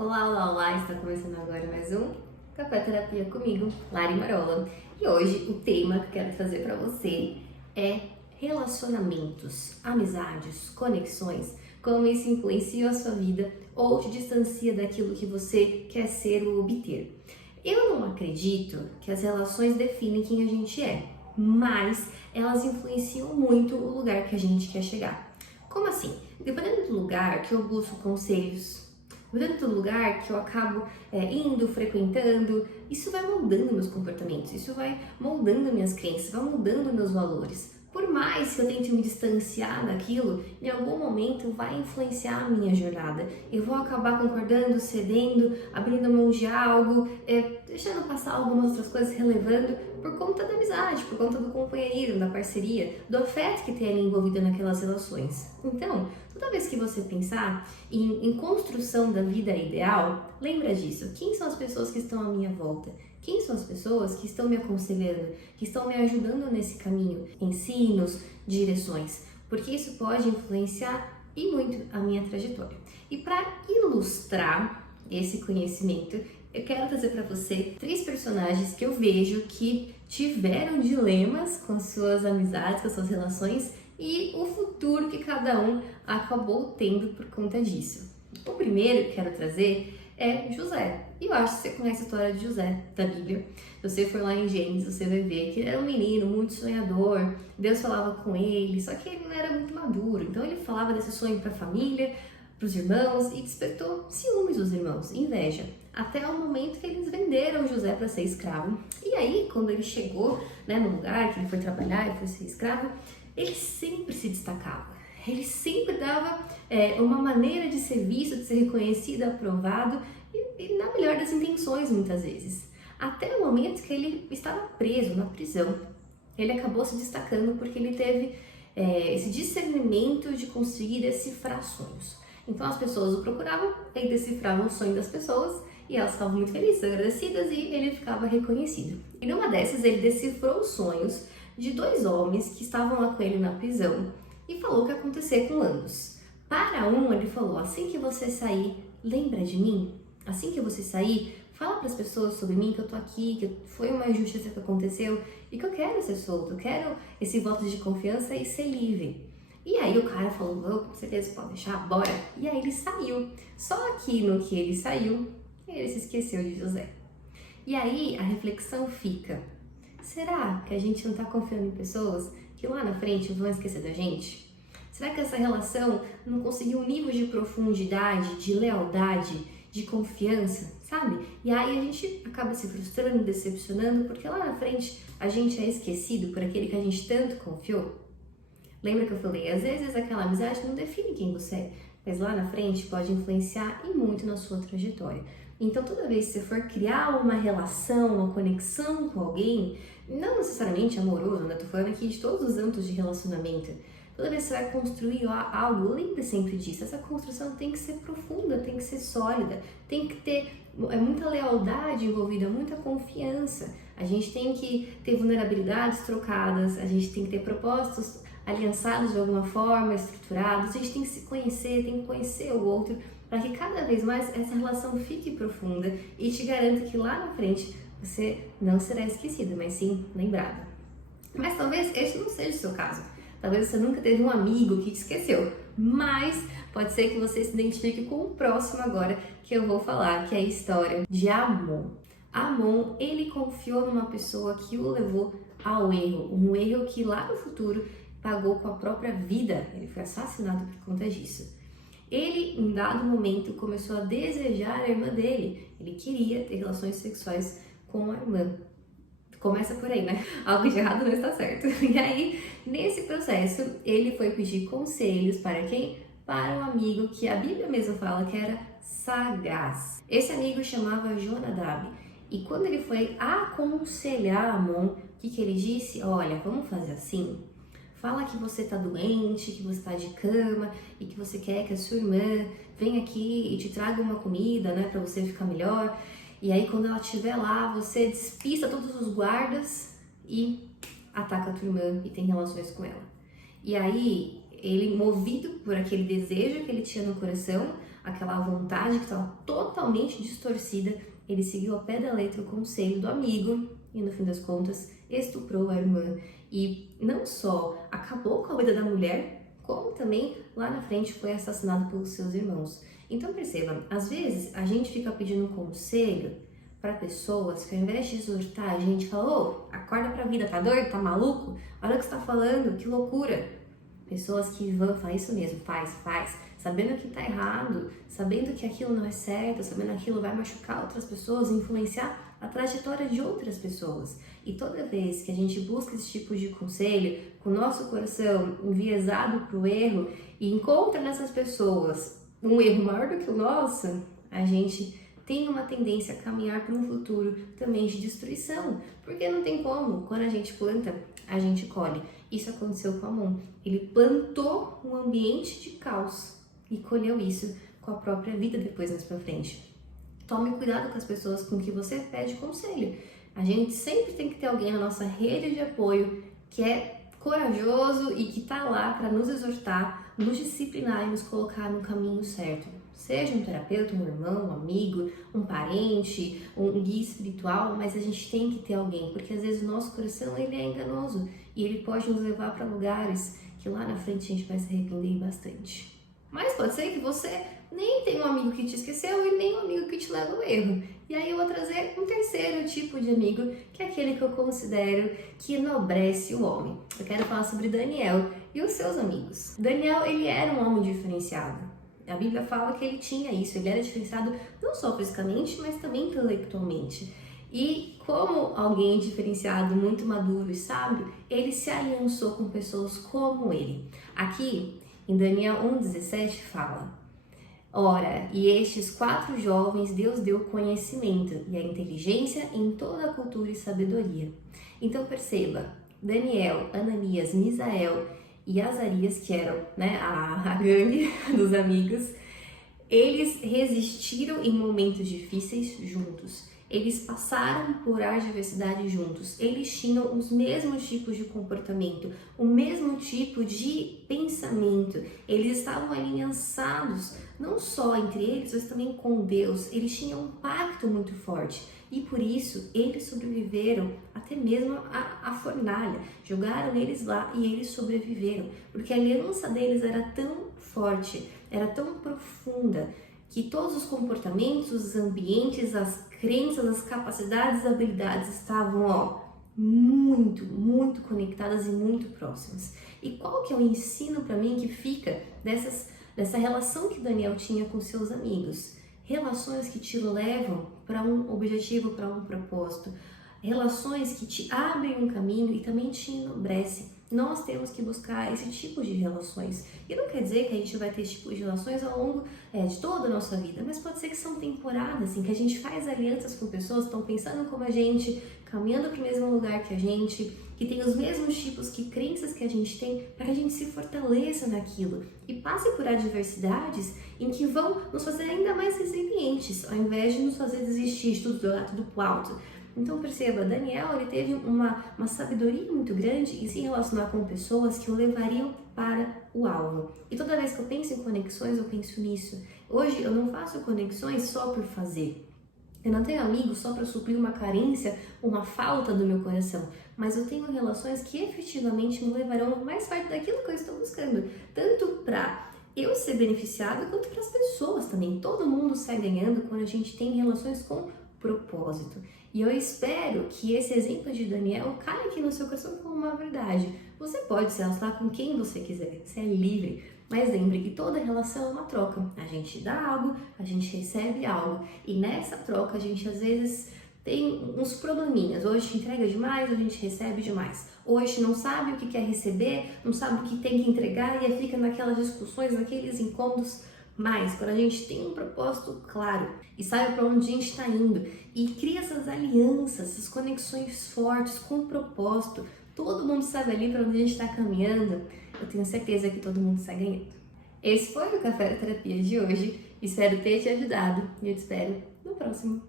Olá, olá, olá! Está começando agora mais um Café Terapia comigo, Lari Marola. E hoje o tema que eu quero trazer para você é relacionamentos, amizades, conexões, como isso influencia a sua vida ou te distancia daquilo que você quer ser ou obter. Eu não acredito que as relações definem quem a gente é, mas elas influenciam muito o lugar que a gente quer chegar. Como assim? Dependendo do lugar que eu busco conselhos, dependendo do lugar que eu acabo indo, frequentando, isso vai moldando meus comportamentos, isso vai moldando minhas crenças, vai moldando meus valores. Por mais que eu tente me distanciar daquilo, em algum momento vai influenciar a minha jornada. Eu vou acabar concordando, cedendo, abrindo mão de algo, deixando passar algumas outras coisas, relevando por conta da amizade, por conta do companheirismo, da parceria, do afeto que tem ali envolvido naquelas relações. Então, toda vez que você pensar em construção da vida ideal, lembra disso. Quem são as pessoas que estão à minha volta? Quem são as pessoas que estão me aconselhando, que estão me ajudando nesse caminho? Ensinos, direções, porque isso pode influenciar e muito a minha trajetória. E para ilustrar esse conhecimento, eu quero trazer para você 3 personagens que eu vejo que tiveram dilemas com suas amizades, com suas relações e o futuro que cada um acabou tendo por conta disso. O primeiro que quero trazer é José. E eu acho que você conhece a história de José, da Bíblia. Se você for lá em Gênesis, você vai ver que ele era um menino muito sonhador, Deus falava com ele, só que ele não era muito maduro. Então ele falava desse sonho para a família, para os irmãos e despertou ciúmes dos irmãos, inveja. Até o momento que eles venderam José para ser escravo. E aí, quando ele chegou no lugar que ele foi trabalhar e foi ser escravo, ele sempre se destacava. Ele sempre dava uma maneira de ser visto, de ser reconhecido, aprovado e na melhor das intenções muitas vezes. Até o momento que ele estava preso na prisão. Ele acabou se destacando porque ele teve esse discernimento de conseguir decifrar sonhos. Então as pessoas o procuravam, ele decifrava o sonho das pessoas e elas ficavam muito felizes, agradecidas e ele ficava reconhecido. E numa dessas ele decifrou os sonhos de 2 homens que estavam lá com ele na prisão e falou o que ia acontecer com ambos. Para um, ele falou: assim que você sair, lembra de mim? Assim que você sair, fala para as pessoas sobre mim, que eu tô aqui, que foi uma injustiça que aconteceu e que eu quero ser solto, eu quero esse voto de confiança e ser livre. E aí o cara falou: com certeza, pode deixar, bora. E aí ele saiu. Só que no que ele saiu, ele se esqueceu de José. E aí a reflexão fica: será que a gente não está confiando em pessoas que lá na frente vão esquecer da gente? Será que essa relação não conseguiu um nível de profundidade, de lealdade, de confiança, sabe? E aí a gente acaba se frustrando, decepcionando, porque lá na frente a gente é esquecido por aquele que a gente tanto confiou. Lembra que eu falei? Às vezes aquela amizade não define quem você é, mas lá na frente pode influenciar e muito na sua trajetória. Então, toda vez que você for criar uma relação, uma conexão com alguém, não necessariamente amoroso, né? Tô falando aqui de todos os âmbitos de relacionamento. Toda vez que você vai construir algo, lembre sempre disso. Essa construção tem que ser profunda, tem que ser sólida, tem que ter muita lealdade envolvida, muita confiança. A gente tem que ter vulnerabilidades trocadas, a gente tem que ter propósitos aliançados de alguma forma, estruturados, a gente tem que se conhecer, tem que conhecer o outro, para que cada vez mais essa relação fique profunda e te garanta que lá na frente você não será esquecida, mas sim lembrada. Mas talvez esse não seja o seu caso. Talvez você nunca teve um amigo que te esqueceu, mas pode ser que você se identifique com o próximo agora que eu vou falar, que é a história de Amon. Amon, ele confiou numa pessoa que o levou ao erro, um erro que lá no futuro pagou com a própria vida, ele foi assassinado por conta disso. Ele, em dado momento, começou a desejar a irmã dele, ele queria ter relações sexuais com a irmã. Começa por aí, né? Algo de errado não está certo. E aí, nesse processo, ele foi pedir conselhos para quem? Para um amigo que a Bíblia mesmo fala que era sagaz. Esse amigo chamava Jonadab. E quando ele foi aconselhar Amon, o que ele disse? Olha, vamos fazer assim. Fala que você tá doente, que você tá de cama e que você quer que a sua irmã venha aqui e te traga uma comida, né, para você ficar melhor. E aí quando ela estiver lá, você despista todos os guardas e ataca a tua irmã e tem relações com ela. E aí ele, movido por aquele desejo que ele tinha no coração, aquela vontade que estava totalmente distorcida, ele seguiu ao pé da letra o conselho do amigo e, no fim das contas, estuprou a irmã. E não só acabou com a vida da mulher, como também lá na frente foi assassinado pelos seus irmãos. Então perceba, às vezes a gente fica pedindo conselho para pessoas que ao invés de exortar, a gente fala: ô, acorda pra vida, tá doido, tá maluco? Olha o que você tá falando, que loucura. Pessoas que vão falar isso mesmo, faz, sabendo que tá errado, sabendo que aquilo não é certo, sabendo que aquilo vai machucar outras pessoas, influenciar a trajetória de outras pessoas. E toda vez que a gente busca esse tipo de conselho, com o nosso coração enviesado pro erro e encontra nessas pessoas um erro maior do que o nosso, a gente tem uma tendência a caminhar para um futuro também de destruição, porque não tem como, quando a gente planta, a gente colhe. Isso aconteceu com Amon. Ele plantou um ambiente de caos e colheu isso com a própria vida depois mais pra frente. Tome cuidado com as pessoas com que você pede conselho. A gente sempre tem que ter alguém na nossa rede de apoio que é corajoso e que tá lá para nos exortar, nos disciplinar e nos colocar no caminho certo. Seja um terapeuta, um irmão, um amigo, um parente, um guia espiritual, mas a gente tem que ter alguém, porque às vezes o nosso coração ele é enganoso e ele pode nos levar para lugares que lá na frente a gente vai se arrepender bastante. Mas pode ser que você nem tenha um amigo que te esqueceu e nem um amigo que te leva ao erro. E aí eu vou trazer um terceiro tipo de amigo, que é aquele que eu considero que enobrece o homem. Eu quero falar sobre Daniel e os seus amigos. Daniel, ele era um homem diferenciado. A Bíblia fala que ele tinha isso, ele era diferenciado não só fisicamente, mas também intelectualmente. E como alguém diferenciado, muito maduro e sábio, ele se aliançou com pessoas como ele. Aqui, em Daniel 1,17 fala: ora, e estes 4 jovens Deus deu conhecimento e a inteligência em toda a cultura e sabedoria. Então perceba, Daniel, Ananias, Misael e Azarias, que eram a gangue dos amigos, eles resistiram em momentos difíceis juntos. Eles passaram por adversidade juntos. Eles tinham os mesmos tipos de comportamento, o mesmo tipo de pensamento. Eles estavam aliançados, não só entre eles, mas também com Deus. Eles tinham um pacto muito forte. E por isso, eles sobreviveram até mesmo à fornalha. Jogaram eles lá e eles sobreviveram. Porque a aliança deles era tão forte, era tão profunda, que todos os comportamentos, os ambientes, as crenças, as capacidades, as habilidades estavam muito conectadas e muito próximas. E qual que é o ensino para mim que fica dessa relação que Daniel tinha com seus amigos? Relações que te levam para um objetivo, para um propósito. Relações que te abrem um caminho e também te enobrecem. Nós temos que buscar esse tipo de relações. E não quer dizer que a gente vai ter esse tipo de relações ao longo de toda a nossa vida, mas pode ser que são temporadas, assim, que a gente faz alianças com pessoas que estão pensando como a gente, caminhando para o mesmo lugar que a gente, que tem os mesmos tipos de crenças que a gente tem, para que a gente se fortaleça naquilo e passe por adversidades em que vão nos fazer ainda mais resilientes, ao invés de nos fazer desistir de tudo, jogar tudo pro alto. Então perceba, Daniel ele teve uma sabedoria muito grande em se relacionar com pessoas que o levariam para o alvo. E toda vez que eu penso em conexões, eu penso nisso. Hoje eu não faço conexões só por fazer. Eu não tenho amigos só para suprir uma carência, uma falta do meu coração, mas eu tenho relações que efetivamente me levarão mais perto daquilo que eu estou buscando, tanto para eu ser beneficiado quanto para as pessoas também. Todo mundo sai ganhando quando a gente tem relações com propósito. E eu espero que esse exemplo de Daniel caia aqui no seu coração como uma verdade. Você pode se relacionar com quem você quiser, você é livre. Mas lembre que toda relação é uma troca. A gente dá algo, a gente recebe algo. E nessa troca a gente às vezes tem uns probleminhas. Hoje a gente entrega demais, a gente recebe demais. Hoje não sabe o que quer receber, não sabe o que tem que entregar e fica naquelas discussões, naqueles incômodos. Mas quando a gente tem um propósito claro e sabe para onde a gente está indo e cria essas alianças, essas conexões fortes com um propósito, todo mundo sabe ali para onde a gente está caminhando, eu tenho certeza que todo mundo sai ganhando. Esse foi o Café da Terapia de hoje, espero ter te ajudado e eu te espero no próximo.